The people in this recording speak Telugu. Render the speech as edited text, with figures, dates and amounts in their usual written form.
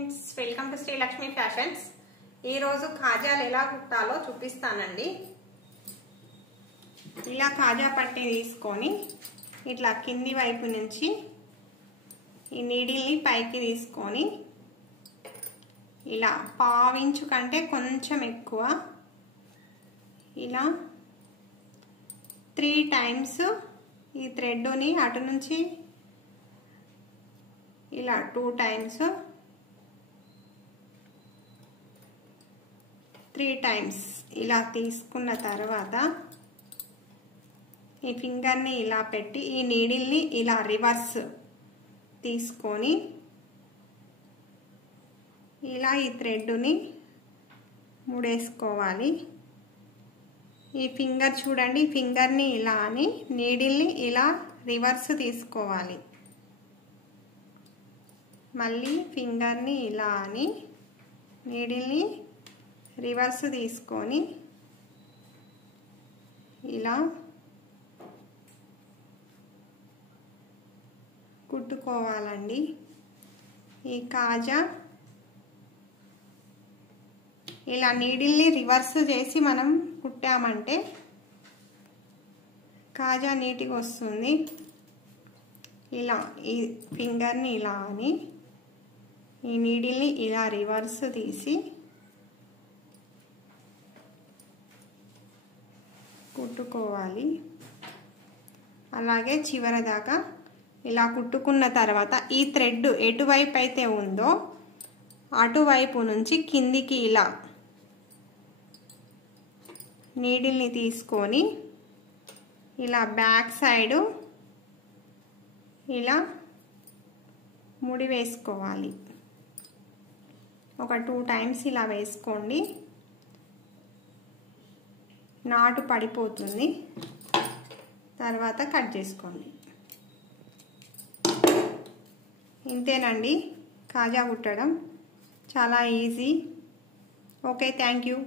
Friends, welcome to Shri Lakshmi fashions. ఈ రోజు కాజాలు ఎలా కుట్టాలో చూపిస్తానండి. ఇలా కాజా పట్టి తీసుకొని ఇట్లా కింది వైపు నుంచి ఈ నీడిల్ని పైకి తీసుకొని ఇలా పావించు కంటే కొంచెం ఎక్కువ ఇలా 3 టైమ్స్ ఈ థ్రెడ్ని అటు నుంచి ఇలా 2 టైమ్స్ 3 టైమ్స్ ఇలా తీసుకున్న తర్వాత ఈ ఫింగర్ని ఇలా పెట్టి ఈ నీడిల్ని ఇలా రివర్స్ తీసుకొని ఇలా ఈ థ్రెడ్ని ముడేసుకోవాలి. ఈ ఫింగర్ చూడండి, ఫింగర్ని ఇలా అని నీడిల్ని ఇలా రివర్స్ తీసుకోవాలి. మళ్ళీ ఫింగర్ని ఇలా అని నీడిల్ని రివర్స్ తీసుకొని ఇలా కుట్టుకోవాలండి. ఈ కాజా ఇలా నీడిల్ని రివర్స్ చేసి మనం కుట్టామంటే కాజా నీట్గా వస్తుంది. ఇలా ఈ ఫింగర్ని ఇలా అని ఈ నీడిల్ని ఇలా రివర్స్ తీసి కుట్టుకోవాలి. అలాగే చివరి దాకా ఇలా కుట్టుకున్న తర్వాత ఈ థ్రెడ్ ఎటువైపు అయితే ఉందో అటువైపు నుంచి కిందికి ఇలా నీడిల్ని తీసుకొని ఇలా బ్యాక్ సైడ్ ఇలా ముడి వేసుకోవాలి. ఒక 2 టైమ్స్ ఇలా వేసుకోండి, నాటు పడిపోతుంది. తర్వాత కట్ చేసుకోండి. ఇంతేనండి కాజా కుట్టడం, చాలా ఈజీ. Okay, thank you.